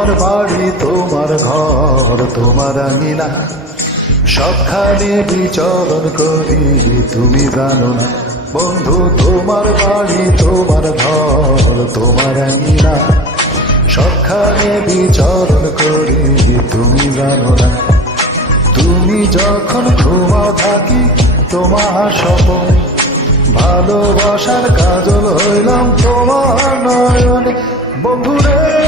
তোমার বাড়ি তোমার ঘর তোমার আঙিনা, সবখানে বিচরণ করি তুমি জানো না। বন্ধু তোমার বাড়ি তোমার ঘর তোমার আঙিনা, সবখানে বিচরণ করি তুমি জানো না। তুমি যখন ঘুমাও থাকি তোমার স্বপন, ভালোবাসার কাজল হইলাম তোমার নয়নে। বন্ধুরে